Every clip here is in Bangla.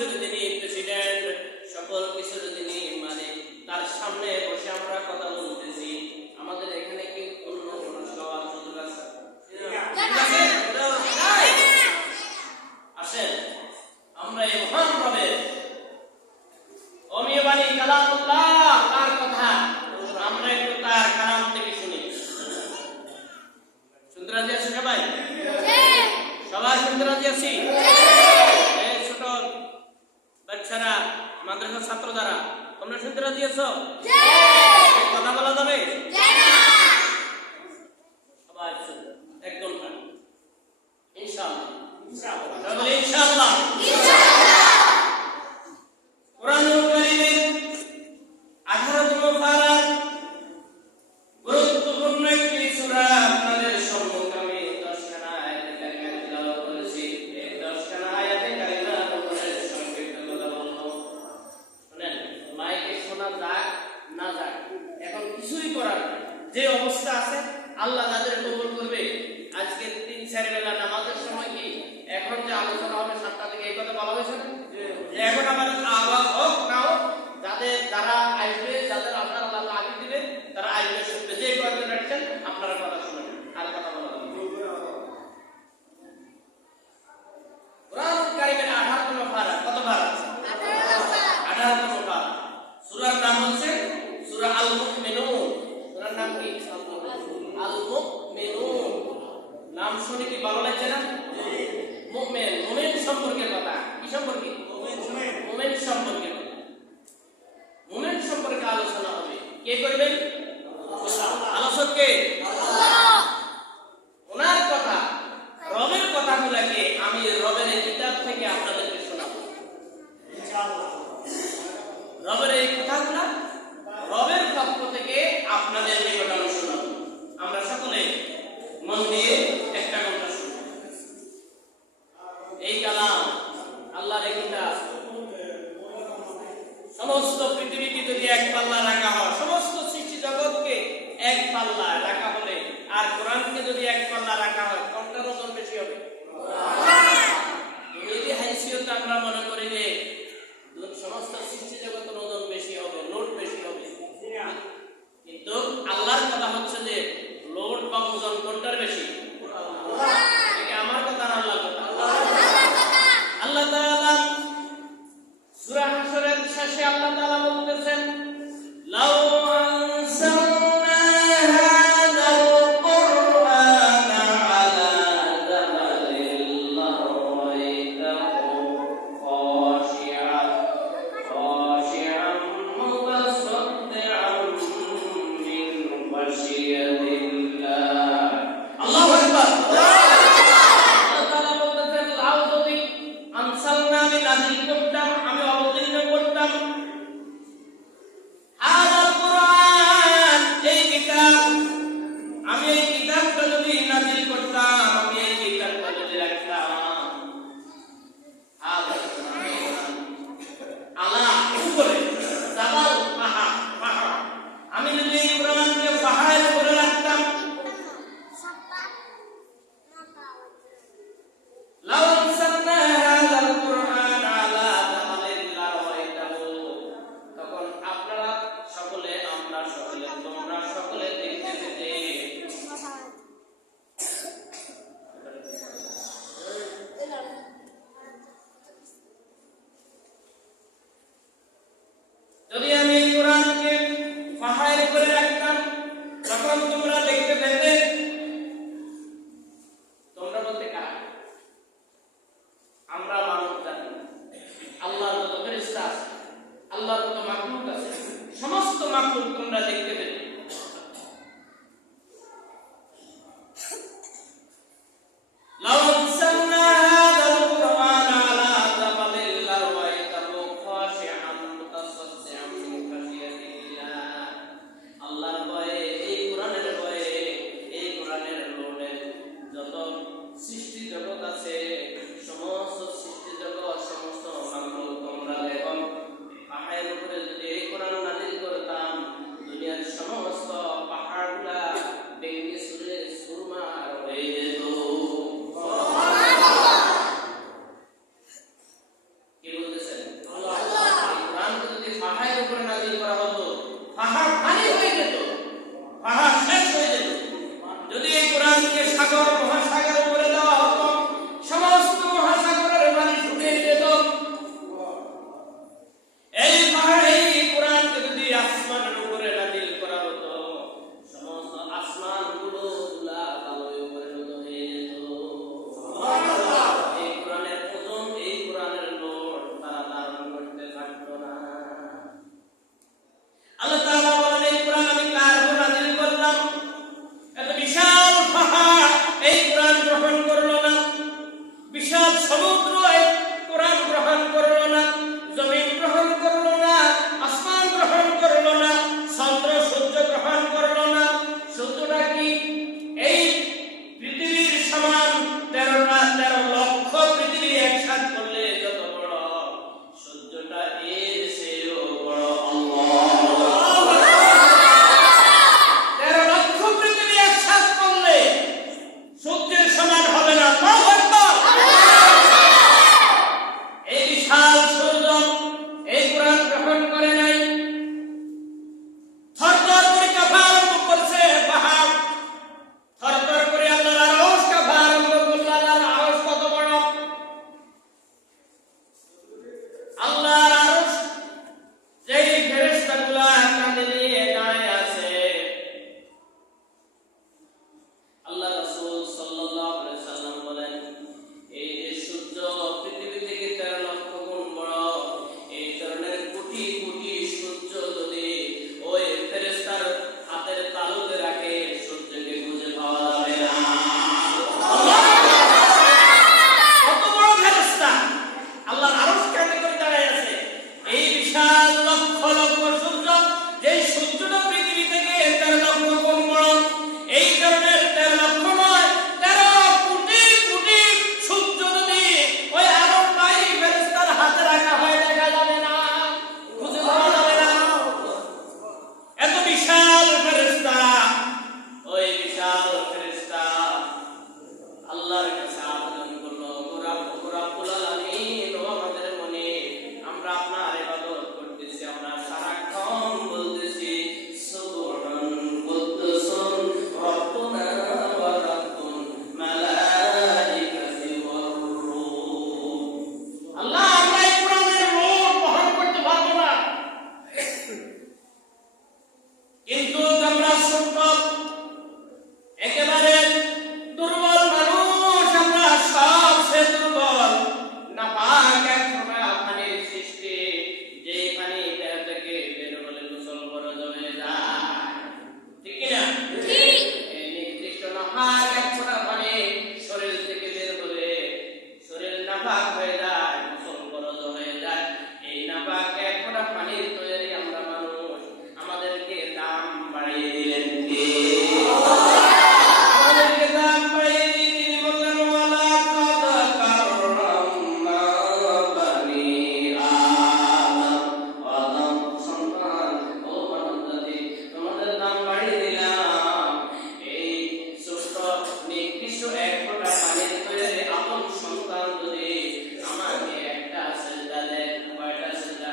কিছুর যিনি প্রেসিডেন্ট, সকল কিছুর যিনি মালিক, তার সামনে বসে আমরা কথা বলতেছি। আমাদের এখানে কি অন্য কোনো সবার সুযোগ আছে? আসেন আমরা এই মহান রবের অমীয় বাণী কালামুল্লাহ, তার কথা আমরা একটু তার কালাম থেকে শুনি। শুনতে রাজি আছি সবাই? সবাই শুনতে রাজি আছি? ছোট বাচ্চারা, মাদ্রাসার ছাত্র দ্বারা তোমরা শুনতে রাজি আছো? কথা বলা যাবে? সবাই একদম ইনশাআল্লাহ ইনশাআল্লাহ। কোরআনুল কারীমের 18তম পারা, গুরুত্বপূর্ণ একটি সূরা, আপনাদের সম্মুখে আমি 10খানা আয়াতে কারিমা তিলাওয়াত করেছি। এই 10খানা আয়াতে কারিমার উপরে সংক্ষিপ্ত কথা বলবো। শুনেন, মাইকে শোনা যাক না যাক, এখন কিছুই করার নেই। যে অবস্থা আছে আল্লাহ তাদের কবুল করবে। আজকে 3-4 বেলা নামাজের সময় কি এখন যে আলোচনা হবে 7টা থেকে, এই কথা বলা হয়েছে না? এখন আমার আওয়াজ হোক না হোক, যারা আসবে, যাদের আপনারা আল্লাহ আগে দিবে, তারা আসবে, শুনবে। যে কয়েকজন রাখছেন আপনারা কথা শুনবেন, আর কথা বলা হবে। কোরআনুল কারীমের 18তম পারা, কত পারা? 18তম পারা। সূরার নাম হচ্ছে সূরা আল মুমিনুন। সূরার নাম কি? আল মুমিনুন। নাম শুনে কি ভালো লাগছে না? মুমিন, মুমিন সম্পর্কে কথা। কি সম্পর্কে? মুমিন সম্পর্কে কথা। মুমিন সম্পর্কে আলোচনা হবে। কে করবেন? আলোচক কে? ওনার কথা, রবের কথাগুলোকে আমি রবের এই কিতাব থেকে আপনাদেরকে শোনাবো ইনশাআল্লাহ। রবের এই কথাগুলো রবের পক্ষ থেকে আপনাদের নিকট আমি শোনাবো। আমরা সকলে মন দিয়ে একটা কথা শুনব। এই কালাম আল্লাহর এই কিতাব, সমস্ত পৃথিবীকে যদি এক পাল্লা রাখা হয়, সমস্ত সৃষ্টি জগৎকে এক পাল্লা রাখা হলে, আর কোরআনকে যদি এক পাল্লা রাখা হয়, কোনটার ওজন বেশি হবে? এই হাইসিয়ত আমরা মনে করি যে সমস্ত সৃষ্টি জগতের ওজন বেশি হবে, লোড বেশি হবে, কিন্তু আল্লাহর কথা হচ্ছে যে লোড বা ওজন কোনটার বেশি? এটা আমার কথা না, আল্লাহর কথা। আল্লাহ তাআলা সূরা হাশরের শেষে আল্লাহ তাআলা বলতেছেন, লাউ আনসালনা হাযাল কুরআনা আলা জাবালিন লারাইতাহু খাশিআন মুতাসাদ্দিআন মিন খাশিয়াতিল্লাহ। আল্লাহু আকবার। আল্লাহ তাআলা বলতেছেন, লাউ যদি আনসালনা, আমি নাযিল করতাম, আমি অবতীর্ণ করতাম, হাযাল কুরআন, এই কিতাব, আমি এই কিতাবটা যদি নাযিল করতাম, আমি এই কিতাবটা যদি রাখতাম, হাযাল কুরআন আলা উপরে, জাবাল পাহাড়, আমি যদি এই কোরআনকে পাহাড়ের উপরে রাখতাম, লাউ আনসালনা হাযাল কুরআন আলা জাবালিন লারাইতাহু, তখন আপনারা সকলে, আমরা সকলে, তোমরা সকলে দেখতে পেতে। যদি আমি এই কোরআনকে পাহাড়ের উপরে রাখতাম, তখন তোমরা দেখতে পেতে। তোমরা বলতে কারা? আমরা মানব জাতি। আল্লাহর যত ফেরেশতা আছে, আল্লাহর যত মাখলুক আছে, সমস্ত মাখলুক তোমরা দেখতে পেতে। লাউ আনসালনা হাযাল কুরআনা আলা জাবালিন লারাইতাহু খাশিআন মুতাসাদ্দিআন মিন খাশিয়াতিল্লাহ। আল্লাহর ভয়ে, এই কোরআনের ভয়ে, এই কোরআনের লোভে যত সৃষ্টি জগৎ আছে, সমস্ত সৃষ্টি হয়ে যায়, গোসল ফরজ হয়ে যায়। এই নাপাক এক ফোঁটা পানির তৈরি আমরা মানুষ, আমাদেরকে দাম বাড়িয়ে দিলেন কে? আমাদেরকে দাম বাড়িয়ে দিয়ে তিনি বললেন ওয়ালা কাদ কাররামনা বানি আদম। আদম সন্তান, ও মানব জাতি, তোমাদের দাম বাড়িয়ে দিলাম। এই ছোট্ট নিকৃষ্ট এক ফোঁটা পানির তৈরি আপন সন্তান যদি আমাকে একটা সেজদা দেয়, কয়টা সেজদা?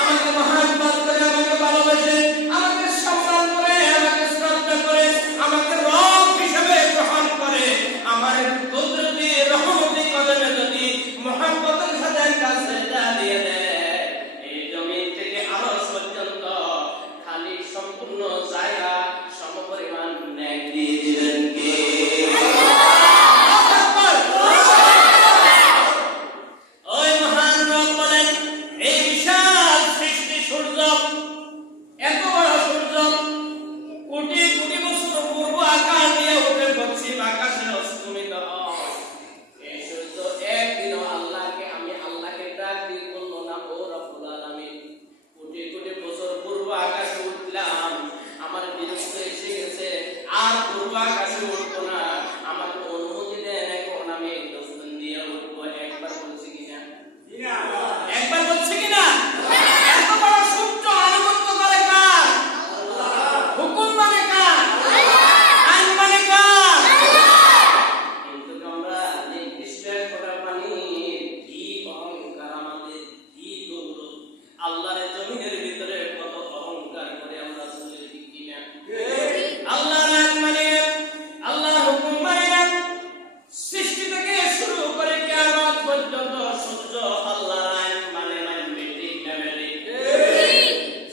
আমাকে মহাব্বত করে, আমাকে ভালোবাসে, আমাকে সম্মান করে, আমাকে শ্রদ্ধা করে, আমাকে রব হিসেবে গ্রহণ করে, আমার কুদরতি রহমতি কদমে যদি মহাব্বতের সাথে একটা সেজদা দিয়ে দেয়, এই জমিন থেকে আরশ পর্যন্ত খালি সম্পূর্ণ জায়গা সমপরিমাণ ন্যায় দিয়ে দিলেন কে? ওই মহান রব বলেন, এই বিশাল সৃষ্টি সূর্য, এত বড় সূর্য, কোটি কোটি বছর পূর্ব আকাশ দিয়ে উঠে পশ্চিম আকাশে অস্তমিত হয়। এই সূর্য একদিনও আল্লাহকে, আমি আল্লাহকে ডাক দিয়ে বললো না ও রব্বুল আলামিন, কোটি কোটি বছর পূর্ব আকাশে উঠলাম, আমার বিরুদ্ধে এসে গেছে, আর পূর্ব আকাশে উঠবো না, আমার অনুমতি দেন, এখন আমি দোস্তন দিয়ে উঠবো। একবার বলছি কিনা? একবার বলছে কিনা? এত বড় সূর্য আনুগত্য করে কার? হুকুম মানে কার? আইন মানে কার? কিন্তু আমরা নির্দিষ্ট এক ফোঁটা পানির কি অহংকার, আমাদের কি গৌরব, আল্লাহর জমিনের ভিতরে কত অহংকার করে আমরা চলে, ঠিক কিনা? আল্লাহর আইন মানে, আল্লাহর হুকুম মানে না। সৃষ্টি থেকে শুরু করে কিয়ামত পর্যন্ত সূর্য আল্লাহর আইন মানে, মানবে, ঠিক না বেঠিক?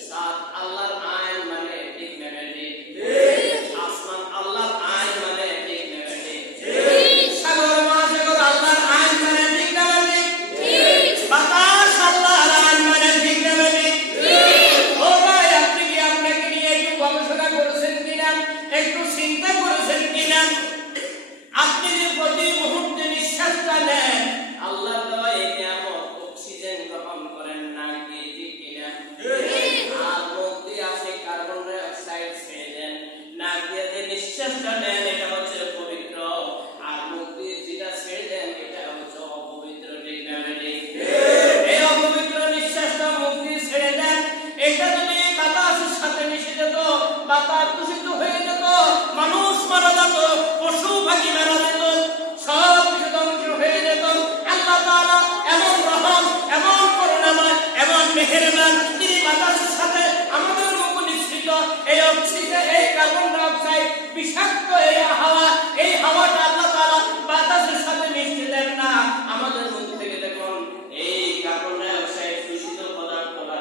সাত আল্লাহর আইন মানে, ঠিক না বেঠিক? আসমান আল্লাহর আইন মানে, ঠিক না বেঠিক? সাগর মহাসাগর আল্লাহর আইন মানে, ঠিক না বেঠিক? বাতাস আল্লাহর আইন মানে, ঠিক না বেঠিক? ও ভাই, আপনি কি আপনাকে নিয়ে একটু গবেষণা করেছেন কিনা? একটু চিন্তা করেছেন কিনা? আপনি যে প্রতি মুহূর্তে নিঃশ্বাসটা নেন, আল্লাহর দেওয়া এই নিয়ামত অক্সিজেন গ্রহণ করেন না, কি ঠিক কিনা? আর মুখ দিয়ে আসে কার্বন ডাই অক্সাইড ছেড়ে দেন, নাক দিয়ে যে নিঃশ্বাসটা নেন এটা হচ্ছে পবিত্র, আর মুখ দিয়ে যেটা ছেড়ে দেন এটা হচ্ছে অপবিত্র, ঠিক না বেঠিক? এই অপবিত্র নিঃশ্বাসটা মুখ দিয়ে ছেড়ে দেন, এটা যদি বাতাসের সাথে মিশে যেত, বাতাস দূষিত হয়ে যেত, মানুষ মারা যেত, পশু পাখি মারা যেত, সব কিছু ধ্বংস হয়ে যেত। আল্লাহ তাআলা এমন রহম, এমন করুণাময়, এমন মেহেরবান, তিনি বাতাসের সাথে আমাদের মুখ নিঃসৃত এই অক্সিজেন, এই কার্বন ডাই অক্সাইড, বিষাক্ত এই হাওয়া, এই হাওয়াটা আল্লাহ তাআলা বাতাসের সাথে মিশতে দেন না। আমাদের মুখ থেকে দেখুন এই কার্বন ডাই অক্সাইড দূষিত পদার্থটা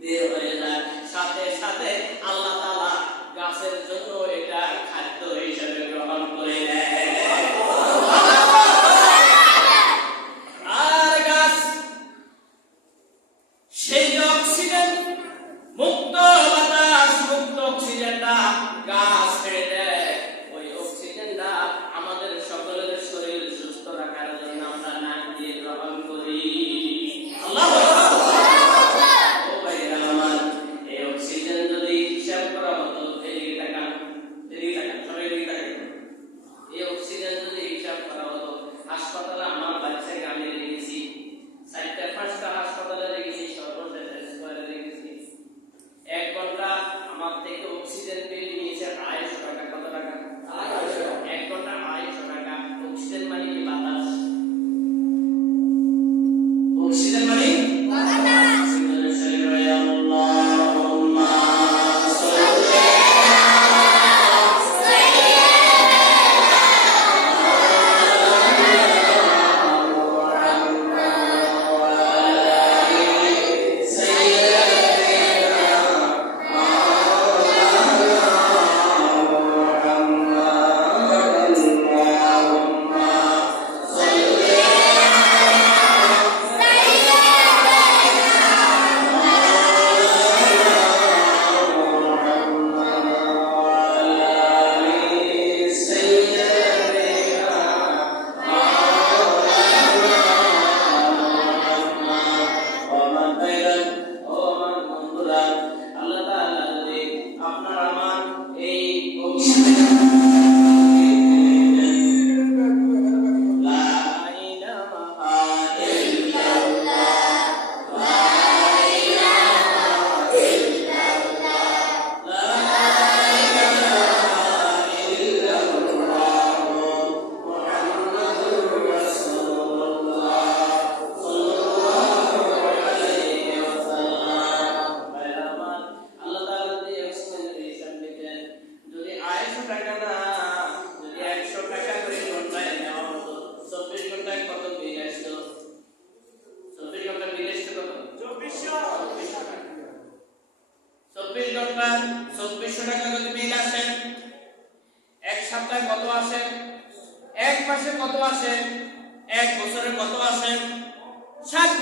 বের হয়ে যায়, সাথে সাথে আল্লাহ তাআলা গাছের জন্য এটা খাদ্য হিসেবে গ্রহণ করে নেয়। আর গাছ সেই যে অক্সিজেন মুক্ত বাতাস, মুক্ত অক্সিজেনটা গাছ ছেড়ে দেয়, ওই অক্সিজেনটা আমাদের সকলের শরীর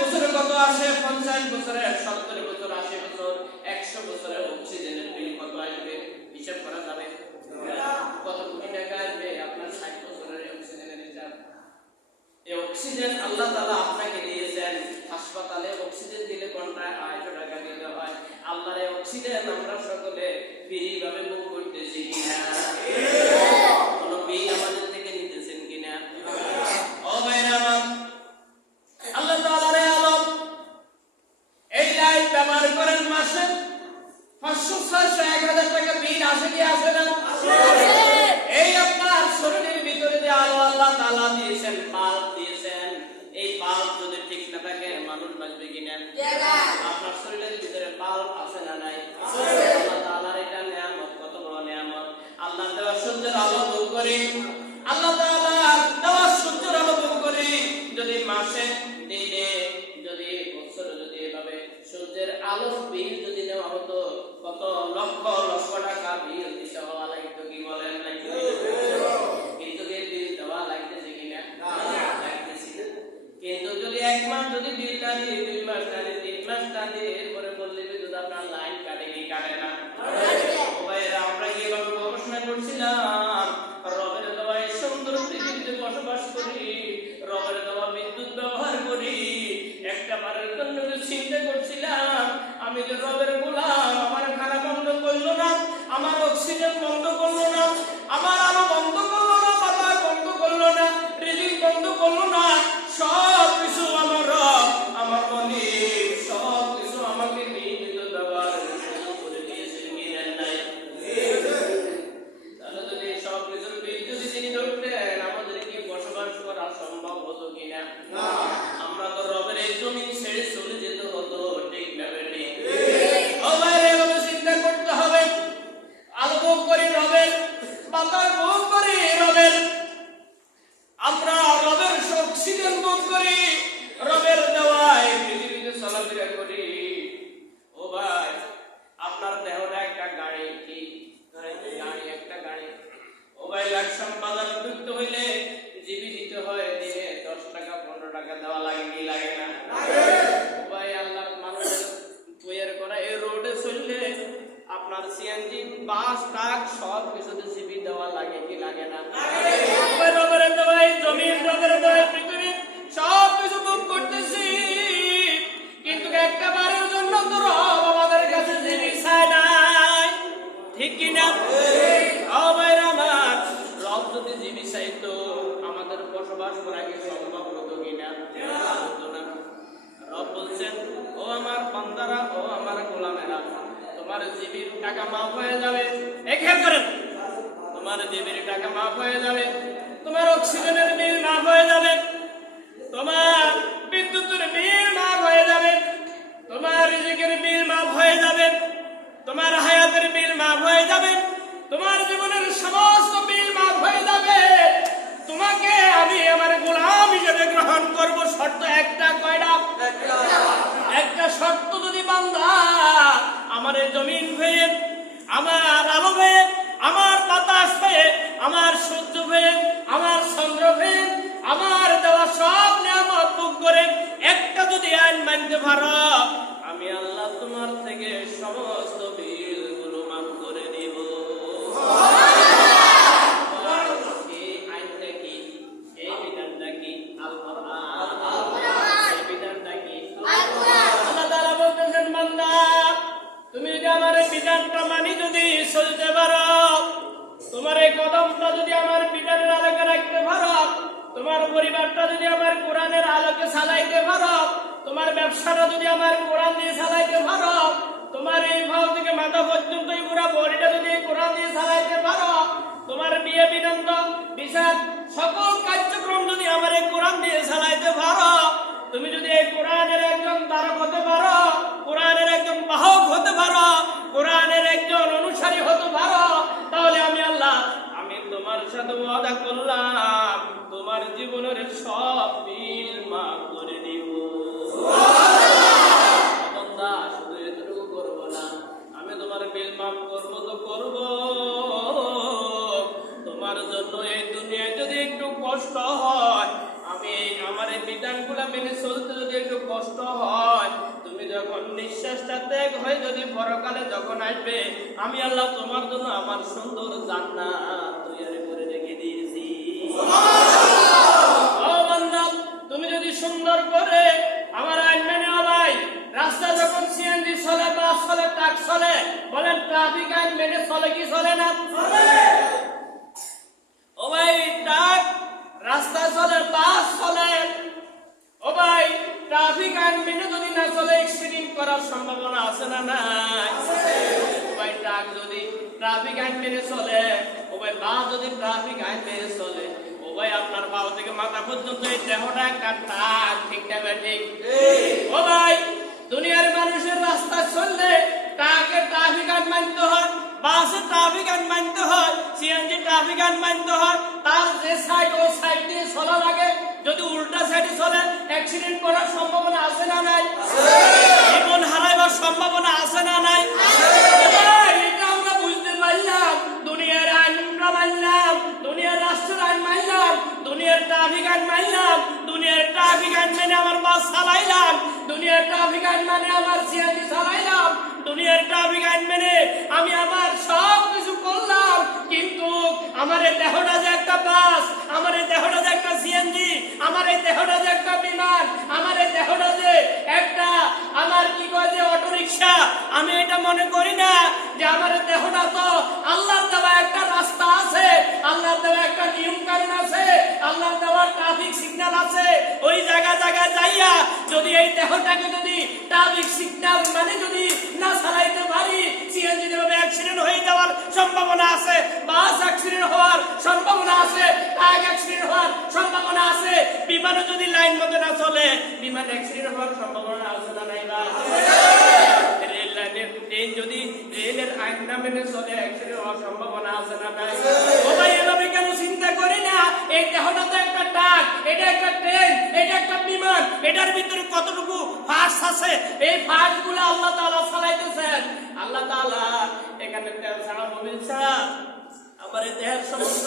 বছরে কত আসে? 50 বছরে 70 বছর, 80 বছর, 100 বছরে অক্সিজেনের বিল কত আসবে? হিসাব করা যাবে? কত কোটি টাকা আসবে আপনার 60 বছরের অক্সিজেনের হিসাব? এই অক্সিজেন আল্লাহ তাআলা আপনাকে দিয়েছেন। হাসপাতালে অক্সিজেন দিলে ঘন্টায় 250 টাকা দিতে হয়। আল্লাহর এই অক্সিজেন আমরা সকলে ফ্রি ভাবে ভোগ করতেছি কিনা? কোন বিল আমাদের থেকে নিতেছেন কিনা? ও ভাইরা আমার, আল্লাহ তাআলার এই আলম, এই লাইট ব্যবহার করেন মাসে 500, 600, 1000 টাকা বিল আসে কি আসে না? এই আপনার শরীরের ভিতরে যে আলো আল্লাহ তাআলা দিয়েছেন, বাল্ব দিয়েছেন, এই বাল্ব যদি ঠিক না থাকে মানুষ বাঁচবে কিনা? আপনার শরীরের ভিতরে বাল্ব আছে না নাই? আল্লাহ তাআলার এটা নিয়ামত, কত বড় নিয়ামত। আল্লাহ দেওয়া সূর্যের আলো ভোগ করি, আল্লাহ তাআলা দেওয়া সূর্যের আলো ভোগ করি। যদি মাসে, দিনে, যদি বছরে যদি এভাবে সূর্যের আলোর বিল যদি নেওয়া হতো, কত লক্ষ লক্ষ টাকা বিল দিতে হওয়া লাগতো, কি বলেন? কিন্তু এই বিল দেওয়া লাগতেছে কিনা? লাগতেছে না। কিন্তু যদি 1 মাস যদি বিলটা দিয়ে, 2 মাস টানে, 3 মাস টানে, এরপরে বললে যদি আপনার লাইন কাটে কি কাটে না? ভাইরা, আমরা এইভাবে গবেষণা করছিলাম, রবের দেওয়া এই সুন্দর পৃথিবীতে বসবাস করি, রবের দেওয়া বিদ্যুৎ ব্যবহার করি। একটা বারের জন্য চিন্তা করছিলাম, আমি যে রবের গোলাম, আমার খানা বন্ধ করলো না, আমার অক্সিজেন বন্ধ করলো না, আমার আলো বন্ধ করলো না, বাতাস বন্ধ করলো না, রিজিক বন্ধ করলো না। সব কিছু আমার রব, আমার মালিক, সব কিছু আমাকে নিয়মিত ব্যবহার করে দিয়েছেন কি নাই? তাহলে যদি সব কিছুর বিল যদি তিনি ধরতেন, আমাদের কি বসবাস করা সম্ভব হতো কিনা? আমরা তো রবের এই জমিন ছেড়ে চলে যেতে হতো, ঠিক না বেটি? ও ভাইরা, এভাবে চিন্তা করতে হবে। আলো ভোগ করি রবের, বাতাস ভোগ করি রবের, আমরা রবের অক্সিজেন ভোগ করি, রবের দেওয়ায় পৃথিবীতে চলাফেরা করি। ও ভাই, আপনার দেহটা একটা গাড়ি, কি গাড়ি? একটা গাড়ি। ও ভাই, লাকসাম বাজারে ঢুকতে হইলে জিবি দিতে হয়, দিনে 10 টাকা 15 টাকা দেওয়া লাগে, কি লাগে না? ও ভাই, আল্লাহ মানুষের তৈরি করা এই রোডে চললে আপনার সিএনজি, বাস, ট্রাক সব কিছুতে জিবি দেওয়া লাগে, কি লাগে না? রবের দেওয়া জমিন, রবের দেওয়া পৃথিবী সব কিছু ভোগ করতেছি, কিন্তু একটা বারের জন্য তো রব আমাদের কাছে জিবি চায় নাই, ঠিক কিনা? ও ভাইরা আমার, রব যদি জিবি চাইতো, আমাদের বসবাস করা কি সম্ভব হতো কিনা? হতো না। রব বলছেন, ও আমার বান্দারা, ও আমার গোলামেরা, তোমার জিবির টাকা মাফ হয়ে যাবে। খেয়াল করেন, তোমার জিবির টাকা মাফ হয়ে যাবে, তোমার অক্সিজেনের বিল মাফ হয়ে যাবে, তোমার বিদ্যুতের বিল মাফ হয়ে যাবে, তোমার রিজিকের বিল মাফ হয়ে যাবে, তোমার হায়াতের বিল মাফ হয়ে যাবে, তোমার জীবনের সমস্ত বিল মাফ হয়ে যাবে। তোমাকে আমি আমার গোলাম হিসেবে গ্রহণ করব, শর্ত একটা। কয়টা? একটা শর্ত, যদি বান্দা আমার জমিন হয়ে, আমার আলো হয়ে, আমার বাতাস হয়ে, আমার সূর্য হয়ে, আমার চন্দ্র হয়ে, আমার দেওয়া সব নিয়ামত ভোগ করে একটা যদি আইন মানতে পারো, আমি আল্লাহ তোমার থেকে সমস্ত বিল গুলো মাফ করে দিব। এই আইনটা কি? এই বিধানটা কি? আল কোরআন। এই বিধানটা কি? আল্লাহ তাআলা বলতেছেন, বান্দা, তুমি যদি আমার এই বিধানটা মানি যদি চলতে পারো, তোমার এই কদমটা যদি আমার বিধানের আলোকে রাখতে পারো, তোমার পরিবারটা যদি আমার কোরআনের আলোকে চালাইতে পারো, তোমার ব্যবসাটা যদি আমার কোরআন দিয়ে চালাইতে পারো, তোমার এই ভাব থেকে মাথা পর্যন্ত এই পুরো বডিটা যদি কোরআন দিয়ে চালাইতে পারো, তোমার বিয়ে বিনন্দ বিচার সকল কার্যক্রম যদি আমার এই কোরআন দিয়ে চালাইতে পারো, তুমি যদি এই কোরআনের একজন ধারক হতে পারো, কোরআনের একজন বাহক হতে পারো, কোরআনের একজন অনুসারী হতে পারো, তাহলে আমি আল্লাহ, আমি তোমার সাথে ওয়াদা করলাম, তোমার জীবনের সব বিল মাফ করে দিব। বান্দা, শুধু এতটুকু করবো না, আমি তোমার বিল মাফ করবো তো করবো, তোমার জন্য এই দুনিয়ায় যদি একটু কষ্ট হয়, আমি আমার এই বিধানগুলো মেনে চলতে যদি একটু কষ্ট হয়, তুমি যখন নিঃশ্বাসটা ত্যাগ হয়ে যদি পরকালে যখন আসবে, আমি আল্লাহ তোমার জন্য আমার সুন্দর জান্নাত তৈরি করে রেখে দিয়েছি। ও বান্দা, তুমি যদি সুন্দর করে আমার আইন মেনে ভাই, রাস্তা যখন সিএনজি চলে, বাস চলে, ট্রাক চলে, বলেন ট্রাফিক আইন মেনে চলে কি চলে না? ও ভাই, ট্রাক রাস্তা চলে, বাস চলে, ও ভাই ট্রাফিক আইন মেনে যদি না চলে অ্যাক্সিডেন্ট করার সম্ভাবনা আছে না নাই? ও ভাই ট্রাক যদি ট্রাফিক আইন মেনে চলে, ও ভাই বাস যদি ট্রাফিক আইন মেনে চলে, ও ভাই আপনার পা থেকে মাথা পর্যন্ত এই দেহটা একটা ট্রাক, ঠিক না ঠিক? ও ভাই দুনিয়ার মানুষের রাস্তা চললে ট্রাকের ট্রাফিক আইন মানতে হয়, বাসের ট্রাফিক আইন মানতে হয়, সিএনজি ট্রাফিক আইন মানতে হয়। তার যে সাইড ওই সাইড দিয়ে চলা লাগে, যদি উল্টা সাইডে চলে অ্যাক্সিডেন্ট করার সম্ভাবনা আছে না নাই? জীবন হারাইবার সম্ভাবনা আছে না নাই? এটা আমরা বুঝতে পারলাম। দুনিয়ার আইন আমরা মানলাম, দুনিয়ার রাষ্ট্রের আইন মানলাম, দুনিয়ার ট্রাফিক আইন মানলাম, দুনিয়ার ট্রাফিক আইন মেনে আমার বাস চালাইলাম, দুনিয়ার ট্রাফিক আইন মানে আমার সিএনজি চালাইলাম, দুনিয়ার ট্রাফিক আইন মেনে আমি আমার সব কিছু করলাম, কিন্তু আমার এই দেহটা যে একটা বাস, আমার এই দেহটা যে একটা সিএনজি, আমার এই দেহটা যে একটা বিমান, আমার এই দেহটা যে একটা আমার কি কয় যে অটো রিক্সা, আমি এটা মনে করি না যে আমার এই দেহটা তো আল্লাহর দেওয়া একটা রাস্তা আছে, আল্লাহর দেওয়া একটা নিয়ম কানুন আছে, আল্লাহর দেওয়া ট্রাফিক সিগন্যাল আছে। ওই জায়গা জায়গায় যাইয়া যদি এই দেহটাকে যদি ট্রাফিক সিগন্যাল মানে যদি না চালাইতে পারি, সিএনজি ভাবে অ্যাক্সিডেন্ট হয়ে যাওয়ার সম্ভাবনা আছে, বাস অ্যাক্সিডেন্ট হওয়ার সম্ভাবনা আছে, ট্রাক অ্যাক্সিডেন্ট হওয়ার সম্ভাবনা আছে, বিমানও যদি লাইন মতো না চলে বিমান অ্যাক্সিডেন্ট হওয়ার সম্ভাবনা আছে না নাই? বা রেল লাইনের ট্রেন যদি রেলের আইন না মেনে চলে অ্যাক্সিডেন্ট হওয়ার সম্ভাবনা আছে না নাই? ও ভাই এভাবে কেন চিন্তা করি না? এই দেহটা তো একটা ট্রাক, এটা একটা ট্রেন, এটা একটা বিমান, এটার ভিতরে কতটুকু ফাঁস আছে, এই ফাঁস গুলো আল্লাহ তাআলা চালাইতেছেন। আল্লাহ তাআলা এখানে তেল ছাড়া মোবিল ছাড়া আমার এই দেহের সমস্ত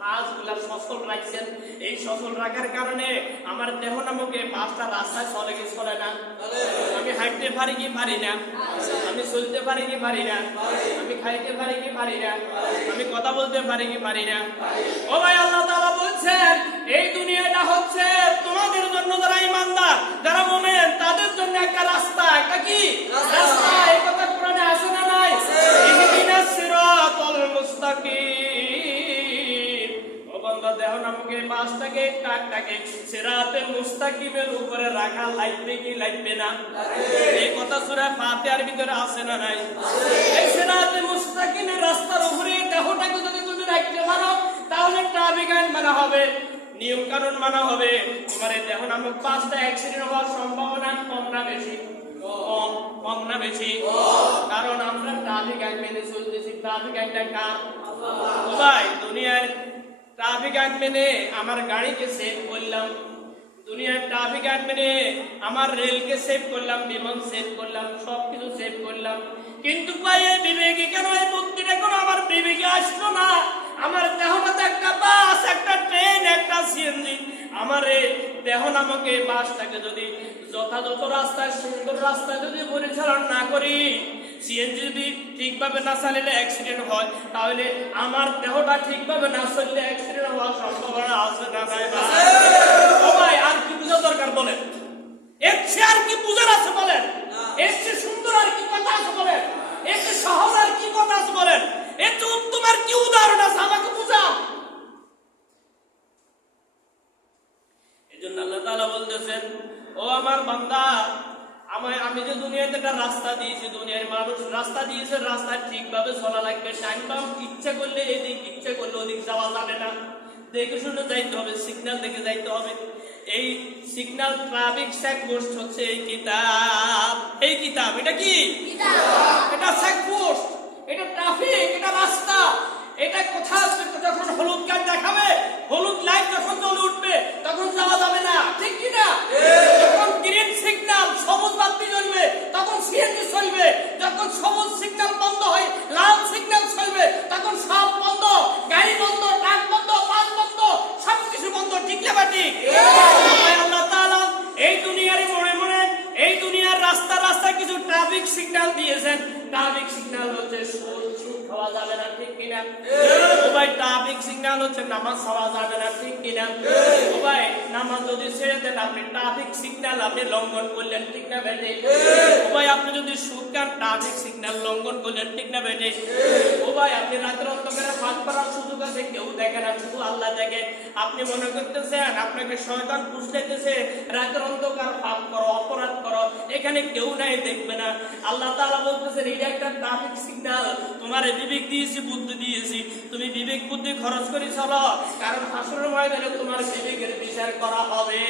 ফাঁসগুলা সচল রাখছেন। এই সচল রাখার কারণে আমার দেহ নামক এই ফাঁসটা রাস্তায় চলে কি চলে না? আমি হাঁটতে পারি কি পারি না? আমি চলতে পারি কি পারি না? আমি খাইতে পারি কি পারি না? আমি কথা বলতে পারি কি পারি না? ও ভাই আল্লাহ তাআলা বলছেন এই দুনিয়াটা হচ্ছে তোমাদের জন্য, যারা ঈমানদার, যারা মুমিন, তাদের জন্য একটা রাস্তা। একটা কি রাস্তা? এই কথা কোরআনে আছে না নাই? ইহদিনাস সিরাতাল মুস্তাকিম। ও বান্দা, দেহ নামক এই মাছটাকে, ট্রাকটাকে সিরাতে মুস্তাকিমের উপরে রাখা লাগবে কি লাগবে না? এই কথা সূরা ফাতিহার ভিতরে আছে না নাই? এই সিরাতে মুস্তাকিমের রাস্তার উপরে দেহটাকে যদি তুমি রাখতে পারো, তাহলে ট্রাফিক আইন মানা হবে, নিয়ম কানুন মানা হবে। তোমার এই দেহ নামক পাঁচটা অ্যাক্সিডেন্ট হওয়ার সম্ভাবনা কম না বেশি? কম না বেশি? কারণ আমরা ট্রাফিক আইন মেনে চলতেছি। ট্রাফিক আইনটা কার? ও ভাই দুনিয়ার ট্রাফিক আইন মেনে আমার গাড়িকে সেভ করলাম, দুনিয়ার ট্রাফিক আইন মেনে আমার রেলকে সেভ করলাম, বিমান সেভ করলাম, সবকিছু সেভ করলাম, কিন্তু ভাই এই বিবেকে কেন, এই বুদ্ধিটা কেন আমার বিবেকে আসলো না? আমার দেহটা একটা বাস, একটা ট্রেন, একটা সিএনজি, আমার এই দেহ নামক এই বাসটাকে যদি যথাযথ রাস্তায়, সুন্দর রাস্তায় যদি পরিচালনা না করি, সিএনজি যদি ঠিকভাবে না চালিয়ে অ্যাক্সিডেন্ট হয়, তাহলে আমার দেহটা ঠিকভাবে না চললে অ্যাক্সিডেন্ট হওয়ার সম্ভাবনা আছে না নাই? ও ভাই আর কি বুঝা দরকার বলেন? এর চেয়ে আর কি বুঝার আছে বলেন? এর চেয়ে সুন্দর আর কি কথা আছে বলেন? এর চেয়ে সহজ আর কি কথা আছে বলেন? এর চেয়ে উত্তম আর কি উদাহরণ আছে? আমাকে বুঝান। এজন্য আল্লাহ তাআলা বলতেছেন, ও আমার বান্দা, আমি যে দুনিয়াতে একটা রাস্তা দিয়েছি, দুনিয়ার মানুষ রাস্তা দিয়েছে, রাস্তা ঠিকভাবে চলা লাগবে। টাইম ইচ্ছে করলে এদিক, ইচ্ছে করলে ওদিক যাওয়া যাবে না, দেখে শুনে যাইতে হবে, সিগন্যাল দেখে যাইতে হবে। এই সিগন্যাল ট্রাফিক চেকপোস্ট হচ্ছে এই কিতাব। এই কিতাব এটা কি? এটা চেকপোস্ট, এটা ট্রাফিক, এটা রাস্তা। এটা কোথাও যখন হলুদ কাজ দেখাবে, হলুদ লাইট যখন জ্বলে উঠবে, তখন যাওয়া যাবে না, ঠিক কি না? যখন গ্রিন সিগন্যাল, সবুজ বাতি জ্বলবে, তখন সিএনজি চলবে। যখন সবুজ সিগন্যাল বন্ধ হয়, লাল সিগন্যাল চলবে, তখন সব বন্ধ, গাড়ি বন্ধ, ট্রাক বন্ধ, বাস বন্ধ, সবকিছু বন্ধ, ঠিক না ঠিক? আল্লাহ তাআলা এই দুনিয়ারই মনে মনে সিগন্যাল দিয়েছেন। ট্রাফিক সিগন্যাল হচ্ছে সুদ খাওয়া যাবে না, ঠিক কিনা? ও ভাই ট্রাফিক সিগন্যাল হচ্ছে নামাজ খাওয়া যাবে না, ঠিক কিনা? ও ভাই নামাজ যদি ছেড়ে দেন আপনি ট্রাফিক সিগন্যাল আপনি লঙ্ঘন করলেন, ঠিক না বেটে? ও ভাই আপনি যদি সুদ খান ট্রাফিক সিগন্যাল লঙ্ঘন করলেন, ঠিক না বেটে? ও ভাই আপনি রাতের অন্ধকারে পাপ করার সুযোগ আছে, কেউ দেখে না, শুধু আল্লাহ দেখে। আপনি মনে করতেছেন আপনাকে শয়তান বুঝাইতেছে রাতের অন্ধকার পাপ করো, অপরাধ করো, এখানে কেউ নাই, দেখবে না। আল্লাহ তাআলা বলতেছেন এটা একটা ট্রাফিক সিগন্যাল, তোমার বিবেক দিয়েছি, বুদ্ধি দিয়েছি, তুমি বিবেক বুদ্ধি খরচ করে চলো, কারণ হাসরের ময়দানে তোমার বিবেকের বিচার করা হবে।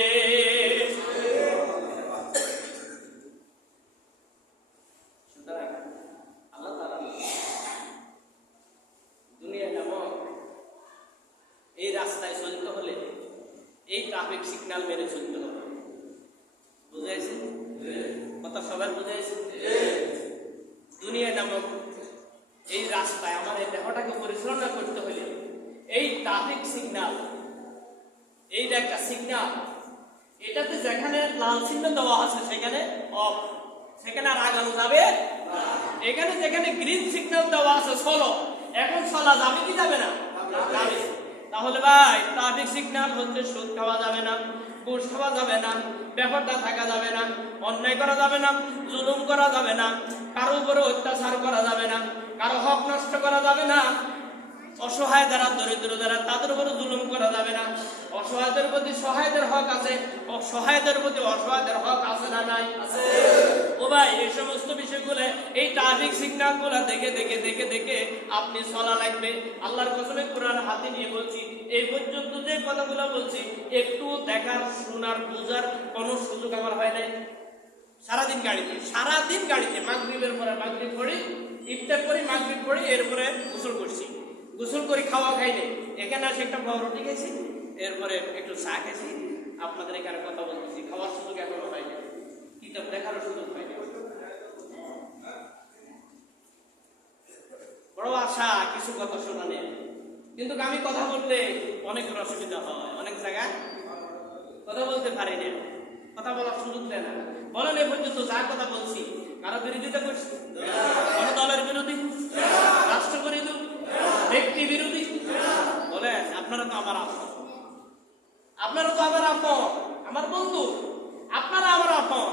আল্লাহ তাআলা দুনিয়া নামক এই রাস্তায় চলতে হলে এই ট্রাফিক সিগন্যাল মেনে চলতে হবে। বুঝাইছে কথা? সবার বুঝাইছে? দুনিয়া নামক এই রাস্তায় আমার এই দেহটাকে পরিচালনা করতে হলে এই ট্রাফিক সিগন্যাল, এইটা একটা সিগন্যাল, এটাতে যেখানে লাল চিহ্ন দেওয়া আছে সেখানে অফ, সেখানে আর আগানো যাবে। এখানে যেখানে গ্রিন সিগন্যাল দেওয়া আছে চলো, এখন চলা যাবে কি যাবে না? যাবে। তাহলে ভাই ট্রাফিক সিগন্যাল হচ্ছে সুদ খাওয়া যাবে না, ঘুষ খাওয়া যাবে না, ব্যাপারটা থাকা যাবে না, অন্যায় করা যাবে না, জুলুম করা যাবে না, কারো উপরে অত্যাচার করা যাবে না, কারো হক নষ্ট করা যাবে না, অসহায় যারা দরিদ্র যারা তাদের উপরে জুলুম করা যাবে না, অসহায়দের প্রতি সহায়দের হক আছে, অসহায়দের প্রতি অসহায়দের হক আছে না নাই? আছে। ও ভাই এই সমস্ত বিষয়গুলো এই ট্রাফিক সিগন্যাল গুলা দেখে দেখে দেখে দেখে আপনি চলা লাগবে। আল্লাহর কসমে কোরআন হাতে নিয়ে বলছি, এই পর্যন্ত যে কথাগুলো বলছি একটু দেখার, শোনার, বোঝার কোনো সুযোগ আমার হয় নাই। সারাদিন গাড়িতে মাগরিবের পরে মাগরিব পড়ি, ইফতার করি, মাগরিব পড়ি, এরপরে গোসল করছি, গোসল করি, খাওয়া খাইনি, এখানে আসে একটা রুটি খেয়েছি, এরপরে একটু চা খেয়েছি, আপনাদের এখানে কথা বলতেছি, খাওয়ার সুযোগ এখনো হয়নি, কিতাব দেখারও সুযোগ হয়নি। বড় আশা কিছু কথা শোনা নেই, কিন্তু আমি কথা বলতে অনেক অসুবিধা হয়, অনেক জায়গায় কথা বলতে পারি না, কথা বলার সুযোগ দেয় না। বলেন এ পর্যন্ত যা কথা বলছি কারো বিরোধিতা করছি? কোন দলের বিরোধী, রাষ্ট্র বিরোধী, ব্যক্তি বিরোধী? বলেন আপনারা তো আমার আপন, আপনারা তো আমার আপন, আমার বন্ধু, আপনারা আমার আপন,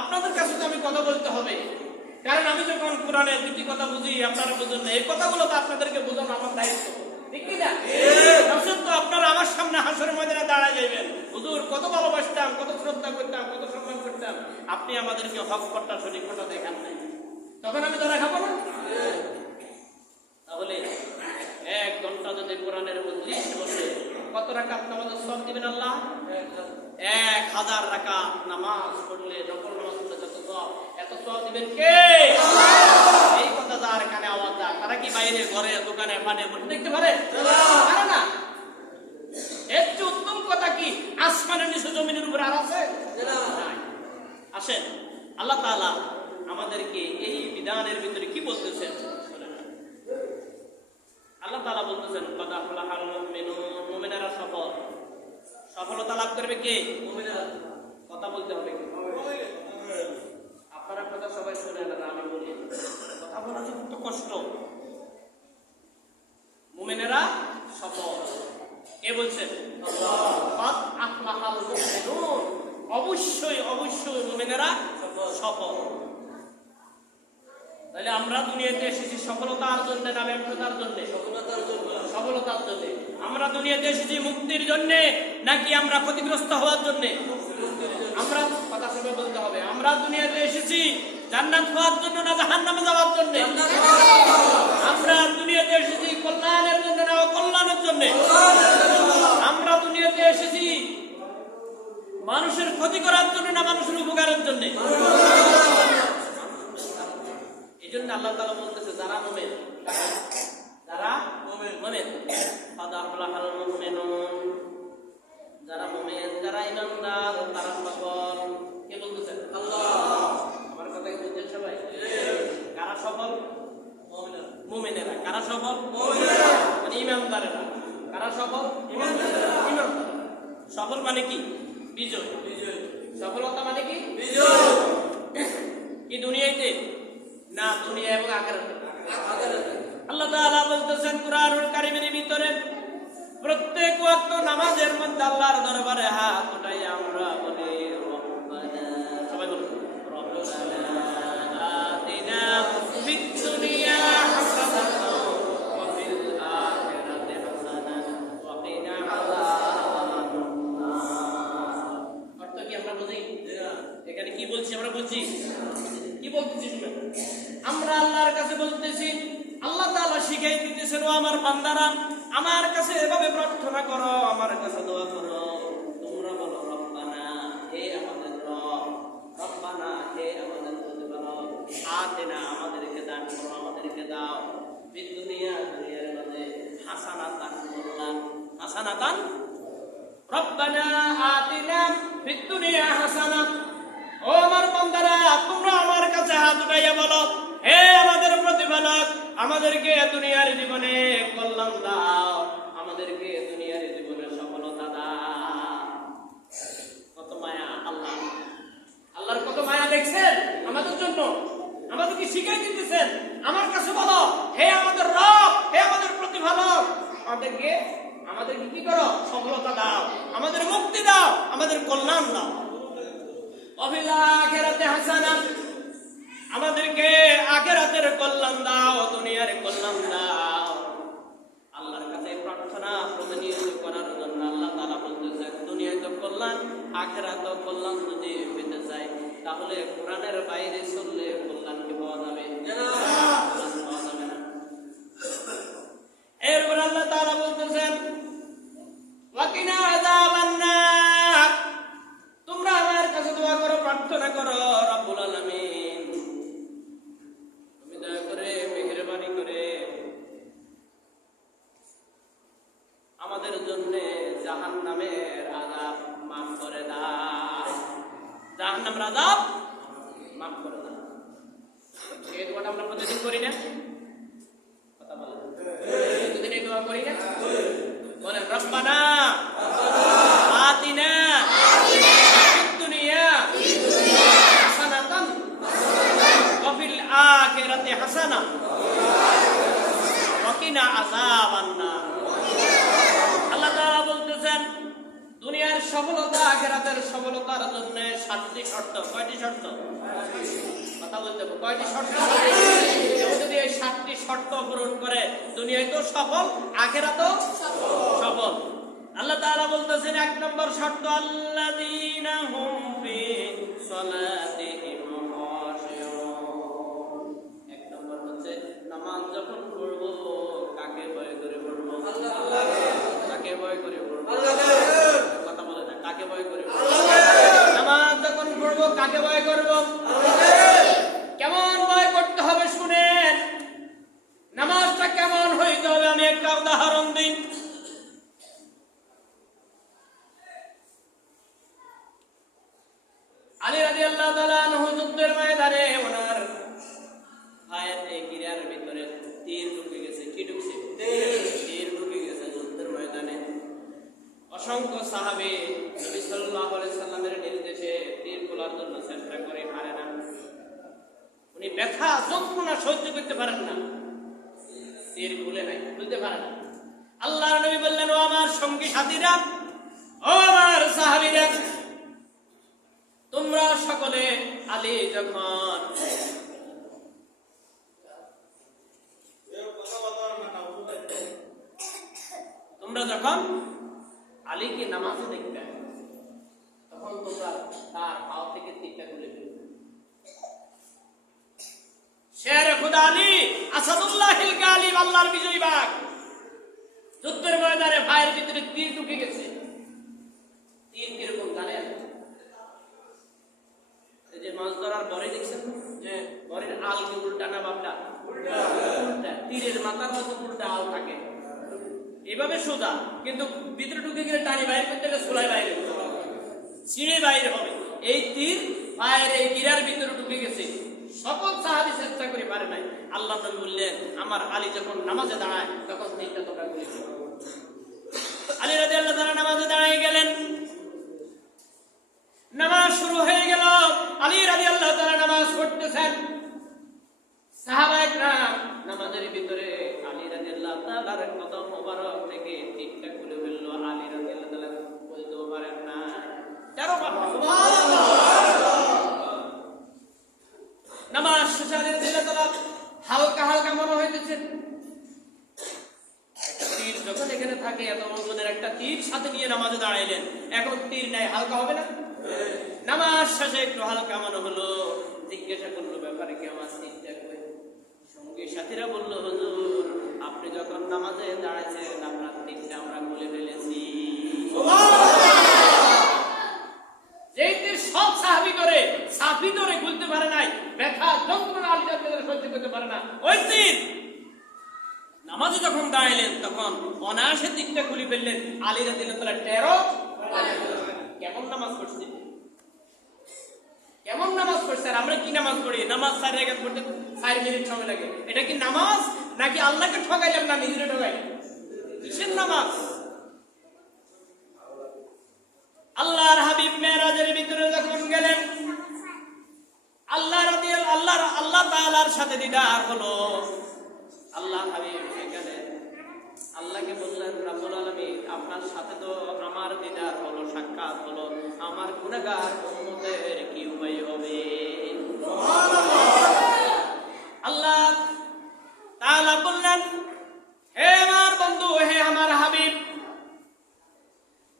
আপনাদের কাছে তো আমি কথা বলতে হবে, কারণ আমি যখন কোরআনের দুটি কথা বুঝি আপনারা বুঝেন না, এই কথাগুলো তো আপনাদেরকে বোঝানো আমার দায়িত্ব, ঠিক কি না? তো আপনারা আমার সামনে হাসরের ময়দানে দাঁড়ায় যাবেন, হুজুর কত ভালোবাসতাম, কত শ্রদ্ধা করতাম, কত সম্মান করতাম, আপনি আমাদেরকে হক করটা সঠিক কথা দেখান নাই, তখন আমি ধরা খাবো না? তাহলে 1 ঘন্টা যদি কোরআনের মজলিস বসে কত রাকাত নামাজের সওয়াব দিবেন আল্লাহ? 1000 রাকাত নামাজ পড়লে, নফল নামাজ পড়লে যত সওয়াব, এত সওয়াব দিবেন কে? এই কথা যার কানে আওয়াজ যায়, তারা কি বাইরে ঘরে দোকানে মানে দেখতে পারে? পারে না। এর চেয়ে উত্তম কথা কি আসমানের নিচে জমিনের উপরে আর আছে? আসেন আল্লাহ তাআলা আমাদেরকে এই বিধানের ভিতরে কি বলতেছেন? আল্লাহ তাআলা বলতেছেন কদ আফলাহাল মুমিনুন, মুমিনেরা সফলতা লাভ করবে কে? মুমিনেরা। কথা বলতে হবে কি? আপনারা কথা সবাই শুনে না, আমি বলি, কথা বলা যত কষ্ট। মুমিনেরা সফল, কে বলছেন? আল্লাহ। কদ আফলাহাল মুমিনুন, অবশ্যই অবশ্যই মুমিনেরা সফল। তাহলে আমরা দুনিয়াতে এসেছি সফলতার জন্য না ব্যর্থতার জন্য? সফলতার জন্য। আমরা দুনিয়াতে এসেছি মুক্তির জন্য নাকি আমরা ক্ষতিগ্রস্ত হওয়ার জন্য? আমরা কথা সবাই বলতে হবে, আমরা দুনিয়াতে এসেছি জান্নাত পাওয়ার জন্য না জাহান্নামে যাওয়ার জন্য? আমরা দুনিয়াতে এসেছি কল্যাণের জন্য না অকল্যাণের জন্য? আমরা দুনিয়াতে এসেছি মানুষের ক্ষতি করার জন্য না মানুষের উপকারের জন্য? এই জন্য আল্লাহ তাআলা বলতেছে যারা মুমিন, যারা মুমিন, কদ আফলাহাল মুমিনুন, যারা মুমিন, যারা ঈমানদার তারা সফল। কে বলতেছেন? আল্লাহ। আমার কথা কি বুঝছেন সবাই? কারা সফল? মুমিনেরা। কারা সফল? মুমিনেরা। মানে ঈমানদারেরা। কারা সফল? ঈমানদার। সফল মানে কি? বিজয়। সফলতা মানে কি? বিজয়। এই দুনিয়াতে দুনিয়া এবং আখিরাতে? আল্লাহ তাআলা বলতেছেন কোরআনুল কারীমের ভিতরে, প্রত্যেক ওয়াক্ত নামাজের মধ্যে আল্লাহর দরবারে হাত উঠাই আমরা বলি রব্বানা, সবাই বলুন রব্বানা আতিনা ফিদ দুনিয়া হাসানাতাও ওয়া ফিল আখিরাতি হাসানাতাও ওয়া কিনা আযাবান্নার। অর্থ কি আমরা বুঝি? এখানে কি বলছি আমরা বুঝি? কি বলতেছি শুনেন, আমরা আল্লাহর কাছে বলতেছি, আল্লাহ তাআলা শিখাই দিতেছেন, ও আমার বান্দারা আমার কাছে এভাবে প্রার্থনা করো, আমার কাছে দোয়া করো। তোমরা বলো রব্বানা, হে আমাদের রব, রব্বানা হে আমাদের প্রতিপালক, আতিনা আমাদেরকে দান করো, আমাদেরকে দাও, ফিদ দুনিয়া দুনিয়ার মধ্যে হাসানাতান কল্যাণ, হাসানাতান, রব্বানা আতিনা ফিদ দুনিয়া হাসানা। ও আমার বান্দারা তোমরা আমার কাছে হাত উঠাইয়া বলো, হে আমাদের প্রতিপালক আমাদেরকে দুনিয়ার জীবনে কল্যাণ দাও, আমাদেরকে দুনিয়ার জীবনে সফলতা দাও। কত মায়া আল্লাহ, আল্লাহর কত মায়া দেখছেন আমাদের জন্য, আমাদেরকে শিখাই দিতেছেন আমার কাছে বলো, হে আমাদের রব, হে আমাদের প্রতিপালক আমাদেরকে কি করো, সফলতা দাও, আমাদের মুক্তি দাও, আমাদের কল্যাণ দাও। ওয়াফিল আখিরাতি হাসানা, আমাদেরকে আখিরাতের কল্যাণ দাও, দুনিয়ার কল্যাণ দাও। আল্লাহর কাছে প্রার্থনা প্রতিনিয়ত করার জন্য আল্লাহ তাআলা বলতেছেন, দুনিয়ায় তো কল্যাণ আখিরাত কল্যাণ যদি পেতে চাই তাহলে কোরআনের বাইরে চললে কল্যাণ কি পাওয়া যাবে? পাওয়া যাবে না। এরপর আল্লাহ তাআলা বলতেছেন ওয়া কিনা আযাবান্নার, তোমরা আমার কাছে দোয়া করো, প্রার্থনা করো, রব্বুল আলামিন তুমি দয়া করে মেহেরবানি করে আমাদের জন্য জাহান্নামের আযাব মাফ করে দাও, জাহান্নামের আযাব মাফ করে দাও। এই দোয়াটা আমরা প্রতিদিন করি না? কথা বলেন, প্রতিদিন এই দোয়া করি না? বলেন রব্বানা আতিনা ফিদ দুনিয়া হাসানাতান ওয়া ফিল আখিরাতি হাসানা ওয়া কিনা আযাবান্নার। আল্লাহ তাআলা বলতেছেন দুনিয়ার সফলতা আখিরাতের সফলতার জন্য 7টি শর্ত। কয়টি শর্ত? কথা বলতে হবে, কয়টি শর্ত? কেউ যদি এই 7টি শর্ত পূরণ করে দুনিয়ায় তো সফল, আখিরাতেও সফল। আল্লাহ তাআলা বলতেছেন 1 নম্বর শর্ত আল্লাযীনা হুম ফি সালাতিহিম খাশিউন। 1 নম্বর হচ্ছে নামাজ যখন পড়ব কাকে ভয় করে পড়ব? আল্লাহকে। কাকে ভয় করে পড়ব? আল্লাহকে। কথা বলে না, কাকে ভয় করে পড়ব? আল্লাহকে। নামাজ যখন পড়ব কাকে ভয় করব? আল্লাহকে। কেমন ভয় করতে হবে শুনেন, নামাজটা কেমন হইতে হবে আমি একটা উদাহরণ দিই। আলী রাদিয়াল্লাহু তাআলা আনহু যুদ্ধের ময়দানে ওনার ভাইয়ের গিরার ভিতরে তীর ঢুকে গেছে। কি ঢুকছে? তীর ঢুকে গেছে যুদ্ধের ময়দানে। অসংখ্য সাহাবী নবী সাল্লাল্লাহু আলাইহি সাল্লামের নির্দেশে তীর খোলার জন্য চেষ্টা করে পারে না। উনি ব্যথা যন্ত্রণা সহ্য করতে পারেন না, তীর খুলে নাই, খুলতে পারেন না। আল্লাহর নবী বললেন, ও আমার সঙ্গী সাথীরা, ও আমার সাহাবীরা, তোমরা সকলে আলী যখন আলীকে নামাজে দেখবে তখন তোমরা তার পাও থেকে তীরটা তুলে ফেলবে। শেরে খুদা আলী আসাদুল্লাহিল গালিব, আল্লাহর বিজয়ী বাঘ, যুদ্ধের ময়দানে ভাইয়ের ভিতরে তীর ঢুকে গেছে। তীর কিরকম জানেন? এই যে মাছ ধরার পরে দেখছেন যে বরের আলকে উল্টা না বাপটা উল্টা, তীরের মাথার মতো উল্টা আল থাকে, এভাবে সোজা, কিন্তু ভিতরে ঢুকে গেলে টানি বাইরে করতে গেলে সোলাই বাইরে ছিঁড়ে বাইরে হবে। এই তীর পায়ের এই গিরার ভিতরে ঢুকে গেছে। সকল সাহাবী চেষ্টা করে পারে নাই। আল্লাহ নবী বললেন, আমার আলী যখন নামাজে দাঁড়ায় তখন তীরটা তোমরা গুলি করো। আলী রাদিয়াল্লাহু তাআলা নামাজে দাঁড়িয়ে গেলেন, নামাজ শুরু হয়ে গেল। আলী রাদিয়াল্লাহু তাআলা নামাজ পড়তেছেন। সাহাবায়ে কেরাম নামাজের ভিতরে আলী রাদিয়াল্লাহু তাআলার কদম মোবারক থেকে তীরটা খুলে ফেলল। আলী রাদিয়াল্লাহু তাআলা বলতেও পারেন না। সুবহানাল্লাহ। নামাজ শেষে আলী রাদিয়াল্লাহু তাআলা হালকা হালকা মনে হইতেছে তীর যখন এখানে থাকে এত ওজনের একটা তীর সাথে নিয়ে নামাজে দাঁড়াইলেন, এখন তীর নাই, হালকা হবে না? নামাজ শেষে একটু হালকা মনে হলো, জিজ্ঞাসা করলো ব্যাপারে কি, আমার তীরটা কই? সঙ্গী সাথীরা বলল, হুজুর আপনি যখন নামাজে দাঁড়াইছেন আপনার তীরটা আমরা খুলে ফেলেছি। যেই তীর সব সাহাবী করে সাফি ধরে খুলতে পারে নাই, ব্যথা যন্ত্রণা আলী রাদিয়াল্লাহু সহ্য করতে পারে না, ওই তীর নামাজে যখন দাঁড়াইলেন তখন অনায়াসে তীরটা খুলে ফেললেন। আলী রাদিয়াল্লাহু তাআলা টেরও কেমন নামাজ পড়ছে, কেমন নামাজ পড়ছে। আর আমরা কি নামাজ পড়ি? নামাজ 4 রাকাত পড়তে 4 মিনিট সময় লাগে। এটা কি নামাজ নাকি আল্লাহকে ঠকাইলাম না নিজেরে ঠকাইলাম? কিসের নামাজ? আল্লাহর হাবিব মেরাজের ভিতরে যখন গেলেন, আল্লাহ তাআলার সাথে দিদার হলো। আল্লাহ হাবিব সেখানে আল্লাহকে বললেন, রাব্বুল আলামিন আপনার সাথে তো আমার দিদার হলো, সাক্ষাৎ হলো, আমার গুনাহগার উম্মতের কি উপায় হবে? আল্লাহ তাআলা বললেন, হে আমার বন্ধু, হে আমার হাবিব,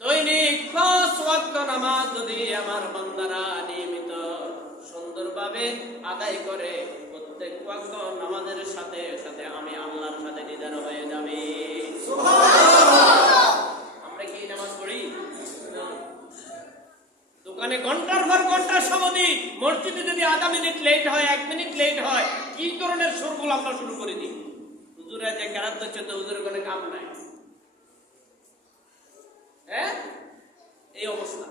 দৈনিক 5 ওয়াক্ত নামাজ যদি আমার বান্দারা নিয়মিত সুন্দরভাবে আদায় করে, প্রত্যেক ওয়াক্ত নামাজের সাথে সাথে আমি আল্লাহর সাথে দিদার হয়ে যাবে। সুবহানাল্লাহ। আমরা কি নামাজ পড়ি? দোকানে ঘন্টার পর ঘন্টা সময় দিই, মসজিদে যদি আধা মিনিট লেট হয়, 1 মিনিট লেট হয়, কি ধরনের সুরগুলো আমরা শুরু করে দিই। হুজুরা যে কেরাত হচ্ছে তো হুজুরের কোনো কাম নাই। হ্যাঁ, এই অবস্থা।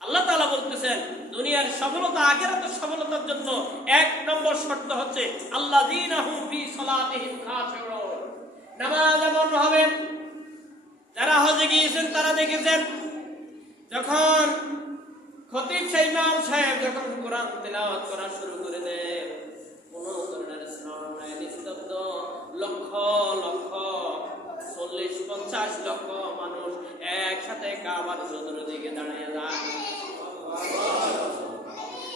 আল্লাহ তাআলা বলতেছেন, দুনিয়ার সফলতা আখিরাতের সফলতার জন্য 1 নম্বর শর্ত হচ্ছে আল্লাযীনা হুম ফি সালাতিহিম খাশিউন। নামাজ এমন হবে, যারা হজে গিয়েছেন তারা দেখেছেন, যখন খতিব ইমাম সাহেব যখন কোরআন তেলাওয়াত করা শুরু করে দেয়, কোনো ধরনের স্মরণ নাই, নিস্তব্ধ, লক্ষ লক্ষ 40-50 লক্ষ মানুষ একসাথে কাবার চতুর্দিকে দাঁড়িয়ে যায়।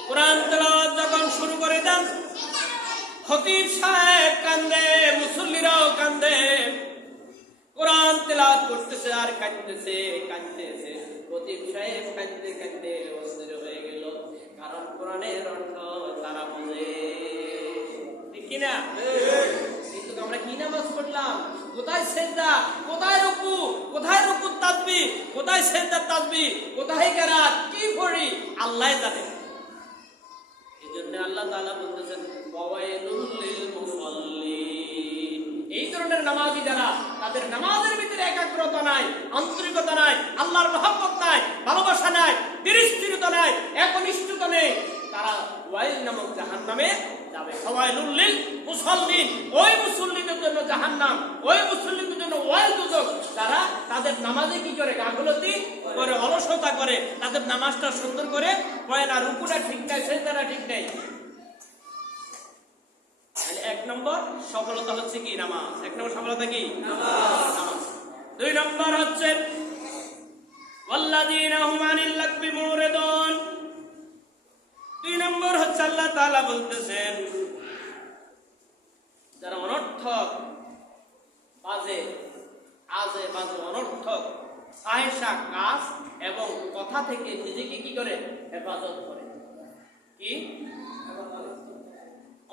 কোরআন তেলাওয়াত যখন শুরু করে দেন, খতিব সাহেব কান্দে, মুসল্লিরাও কান্দে। কোরআন তেলাওয়াত করতেছে আর কাঁদতেছে কাঁদতেছে। খতিব সাহেব কাঁদতে কাঁদতে অস্থির হয়ে গেল, কারণ কোরআনের অর্থ তারা বোঝে, ঠিক কিনা? কিন্তু আমরা কি নামাজ পড়লাম? কোথায় সিজদা, কোথায় রুকু, কোথায় রুকুর তাসবিহ, কোথায় সিজদার তাসবিহ, কোথায় কিরাত, কি পড়ি আল্লাহই জানে। এজন্য আল্লাহ তাআলা বলতেছেন, ওয়াইলুল লিল মুসাল্লিন। এই ধরনের নামাজি যারা, তাদের নামাজের ভিতরে একাগ্রতা নাই, আন্তরিকতা নাই, আল্লাহর মহব্বত নাই, ভালোবাসা নাই, দৃঢ়তা নাই, একনিষ্ঠতা নেই, তারা ওয়াইল নামক জাহান্নামে যাবে। ওয়াইলুল লিল মুসাল্লিন, ওই মুসল্লিদের জন্য জাহান্নাম, ওই মুসল্লিদের জন্য ওয়াইল দুজক। তারা তাদের নামাজে কি করে? গাফলতি করে, অলসতা করে, তাদের নামাজটা সুন্দর করে পড়ে না, রুকুটা ঠিক নাই, সিজদাটা ঠিক নাই। 1 নম্বর সফলতা হচ্ছে কি? নামাজ। 1 নম্বর সফলতা কি? নামাজ। 2 নম্বর হচ্ছে ওয়াল্লাযীনা হুম আনিল লাগবি মুরিদুন। 2 নম্বর হচ্ছে আল্লাহ তাআলা বলতেছেন, যারা অনর্থক বাজে অনর্থক ফাহিশা কাজ এবং কথা থেকে নিজেকে কি করে? হেফাজত করে। কি?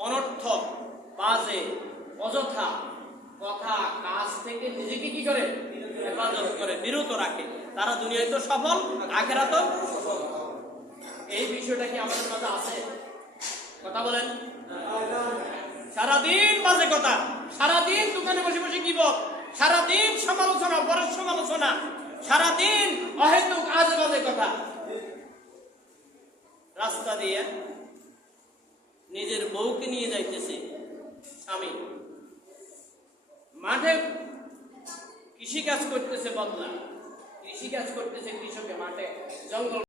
অনর্থক বাজে অযথা কথা কাজ থেকে নিজেকে কি করে? হেফাজত করে, বিরত রাখে। তারা দুনিয়ায় তো সফল, আখিরাতেও সফল। এই বিষয়টা কি আমাদের মাঝে আছে? কথা বলেন। সারাদিন বাজে কথা, সারাদিন দোকানে বসে বসে গীবত, সারাদিন সমালোচনা, পরের সমালোচনা, সারাদিন অহেতুক আজে বাজে কথা। রাস্তা দিয়ে নিজের বউকে নিয়ে যাইতেছে স্বামী, মাঠে কৃষি কাজ করতেছে, বদলা কৃষি কাজ করতেছে, কৃষকে মাঠে জঙ্গল